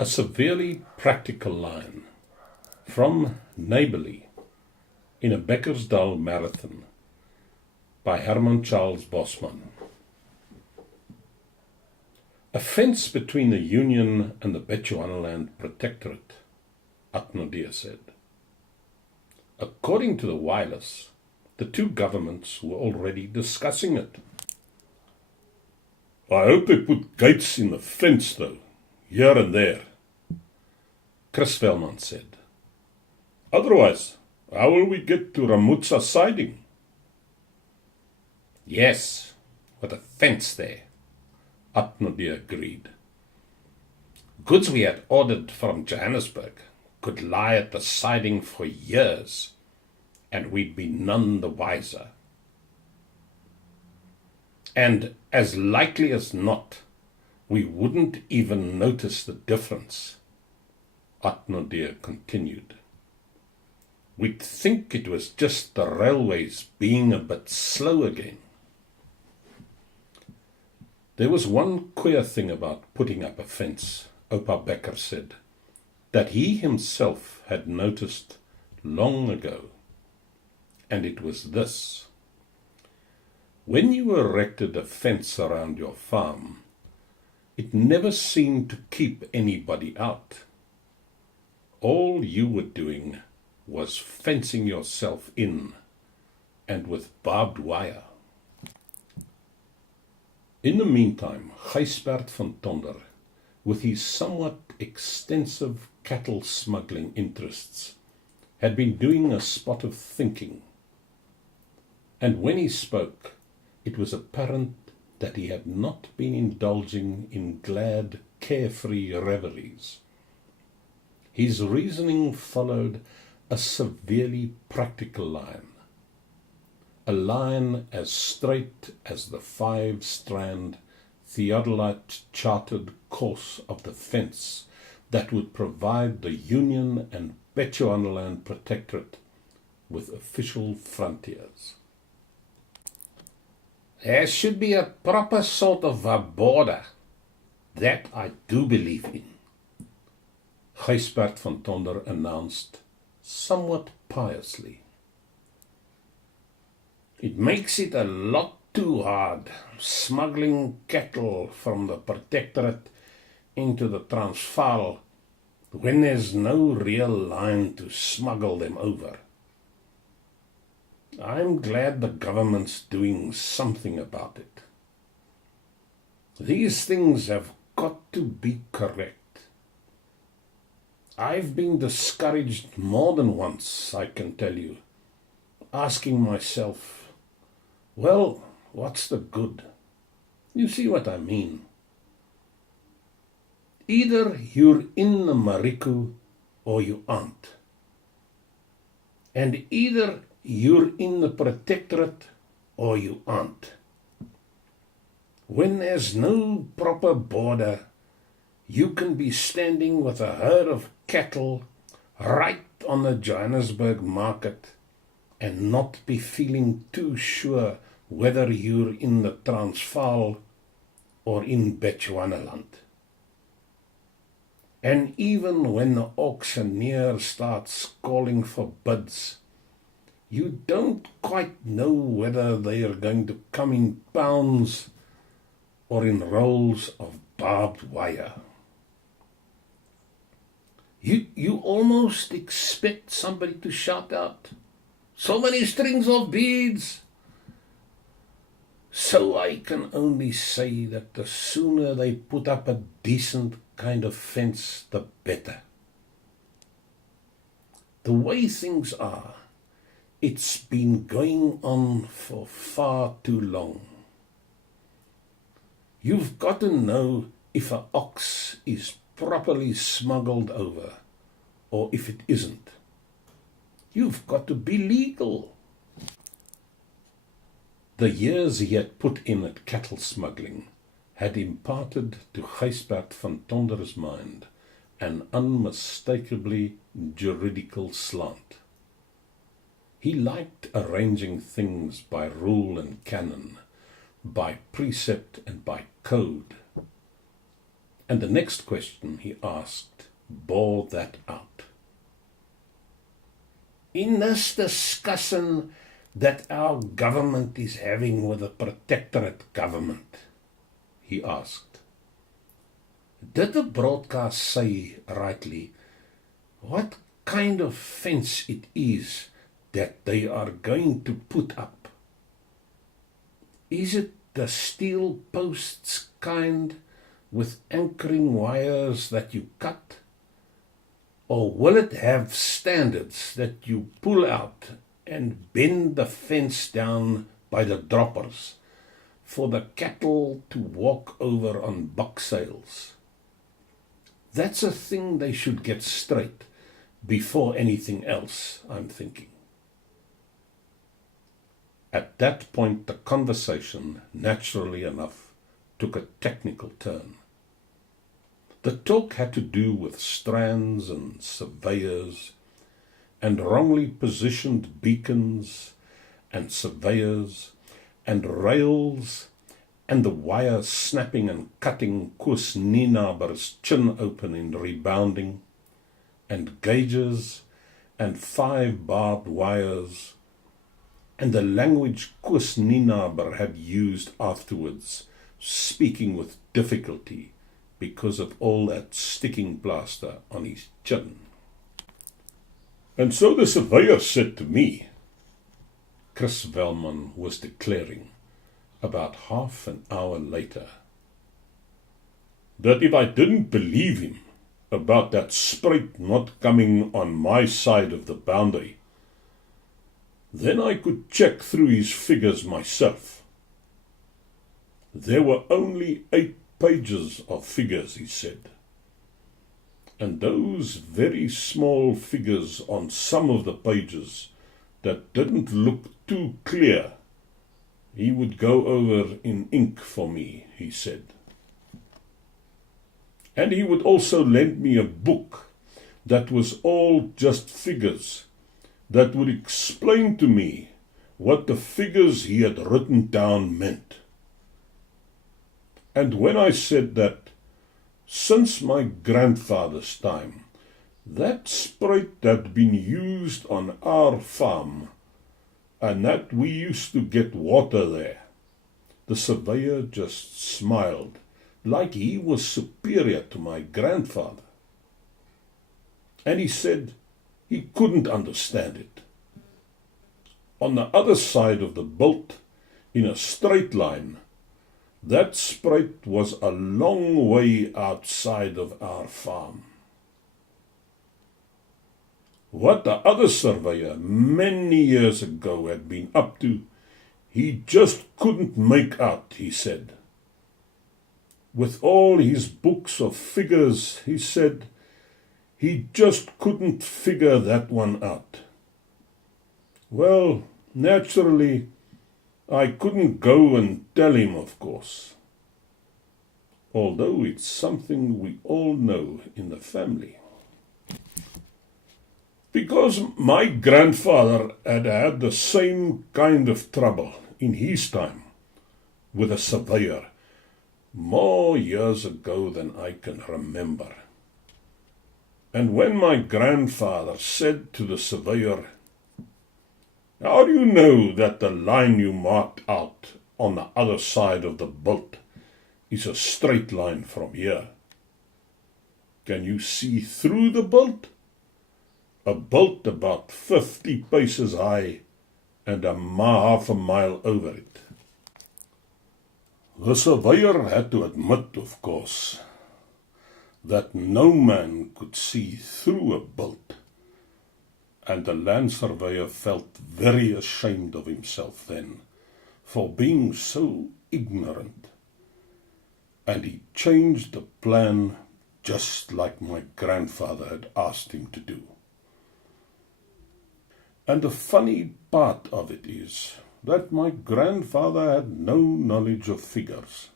A severely practical line from Neighbourly in A Bekkersdal Marathon by Herman Bosman. A fence between the Union and the Bechuanaland Protectorate, Atnodia said. According to the wireless, the two governments were already discussing it. I hope they put gates in the fence though, here and there, Herman said. Otherwise, how will we get to Ramutsa siding? Yes, with a fence there, Atnodia agreed. Goods we had ordered from Johannesburg could lie at the siding for years, and we'd be none the wiser. And as likely as not, we wouldn't even notice the difference, Atnodia continued. We'd think it was just the railways being a bit slow again. There was one queer thing about putting up a fence, Opa Becker said, that he himself had noticed long ago, and it was this. When you erected a fence around your farm, it never seemed to keep anybody out. All you were doing was fencing yourself in, and with barbed wire. In the meantime, Gijsbert van Tonder, with his somewhat extensive cattle smuggling interests, had been doing a spot of thinking. And when he spoke, it was apparent that he had not been indulging in glad, carefree reveries. His reasoning followed a severely practical line, a line as straight as the 5-strand theodolite chartered course of the fence that would provide the Union and Bechuanaland Protectorate with official frontiers. There should be a proper sort of a border. That I do believe in, Gijsbert van Tonder announced somewhat piously. It makes it a lot too hard, smuggling cattle from the Protectorate into the Transvaal when there's no real line to smuggle them over. I'm glad the government's doing something about it. These things have got to be correct. I've been discouraged more than once, I can tell you, asking myself, well, what's the good? You see what I mean. Either you're in the Mariku or you aren't. And either you're in the Protectorate or you aren't. When there's no proper border, you can be standing with a herd of cattle right on the Johannesburg market and not be feeling too sure whether you're in the Transvaal or in Bechuanaland. And even when the auctioneer starts calling for bids, you don't quite know whether they are going to come in pounds or in rolls of barbed wire. You almost expect somebody to shout out, "So many strings of beads!" So I can only say that the sooner they put up a decent kind of fence, the better. The way things are, it's been going on for far too long. You've got to know if an ox is properly smuggled over or if it isn't. You've got to be legal. The years he had put in at cattle smuggling had imparted to Gijsbert van Tonder's mind an unmistakably juridical slant. He liked arranging things by rule and canon, by precept and by code. And the next question he asked bore that out. In this discussion that our government is having with the protectorate government, he asked, did the broadcast say rightly what kind of fence it is that they are going to put up? Is it the steel posts kind with anchoring wires that you cut? Or will it have standards that you pull out and bend the fence down by the droppers for the cattle to walk over on bucksails? That's a thing they should get straight before anything else, I'm thinking. At that point, the conversation, naturally enough, took a technical turn. The talk had to do with strands and surveyors, and wrongly positioned beacons and surveyors, and rails, and the wire snapping and cutting Koos Ninaber's chin open in rebounding, and gauges, and 5 barbed wires, and the language Koos Ninaber had used afterwards, speaking with difficulty because of all that sticking plaster on his chin. And so the surveyor said to me, Chris Velman was declaring, about half an hour later, that if I didn't believe him about that spruit not coming on my side of the boundary, then I could check through his figures myself. There were only 8 pages of figures, he said, and those very small figures on some of the pages that didn't look too clear, he would go over in ink for me, he said. And he would also lend me a book that was all just figures, that would explain to me what the figures he had written down meant. And when I said that, since my grandfather's time, that spruit had been used on our farm, and that we used to get water there, the surveyor just smiled, like he was superior to my grandfather. And he said he couldn't understand it. On the other side of the bult, in a straight line, that spruit was a long way outside of our farm. What the other surveyor many years ago had been up to, he just couldn't make out, he said. With all his books of figures, he said, he just couldn't figure that one out. Well, naturally, I couldn't go and tell him, of course, although it's something we all know in the family. Because my grandfather had had the same kind of trouble in his time with a surveyor more years ago than I can remember. And when my grandfather said to the surveyor, "How do you know that the line you marked out on the other side of the bult is a straight line from here? Can you see through the bult? A bult about 50 paces high and half a mile over it." The surveyor had to admit, of course, that no man could see through a bult, and the land surveyor felt very ashamed of himself then for being so ignorant, and he changed the plan just like my grandfather had asked him to do. And the funny part of it is that my grandfather had no knowledge of figures.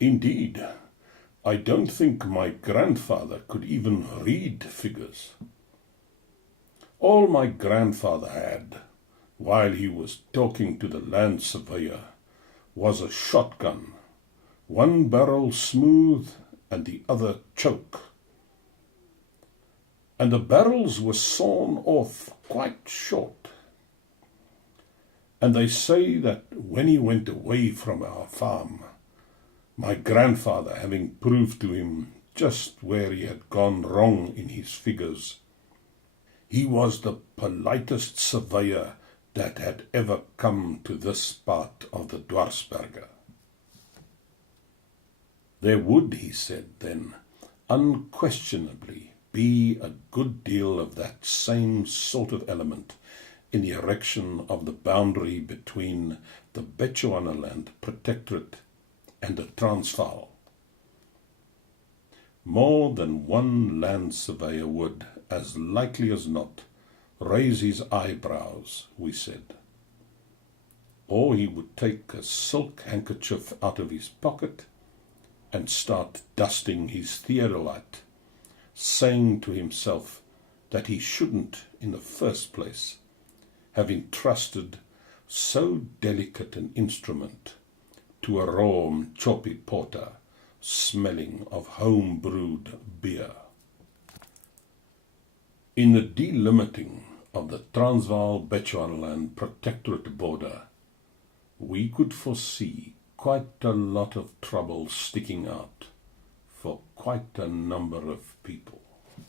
Indeed, I don't think my grandfather could even read figures. All my grandfather had, while he was talking to the land surveyor, was a shotgun, one barrel smooth and the other choke. And the barrels were sawn off quite short. And they say that when he went away from our farm, my grandfather having proved to him just where he had gone wrong in his figures, he was the politest surveyor that had ever come to this part of the Dwarsberge. There would, he said then, unquestionably be a good deal of that same sort of element in the erection of the boundary between the Bechuanaland Protectorate and the Transvaal. More than one land surveyor would, as likely as not, raise his eyebrows, we said. Or he would take a silk handkerchief out of his pocket and start dusting his theodolite, saying to himself that he shouldn't, in the first place, have entrusted so delicate an instrument to a raw choppy porter smelling of home-brewed beer. In the delimiting of the Transvaal-Bechuanaland Protectorate border, we could foresee quite a lot of trouble sticking out for quite a number of people.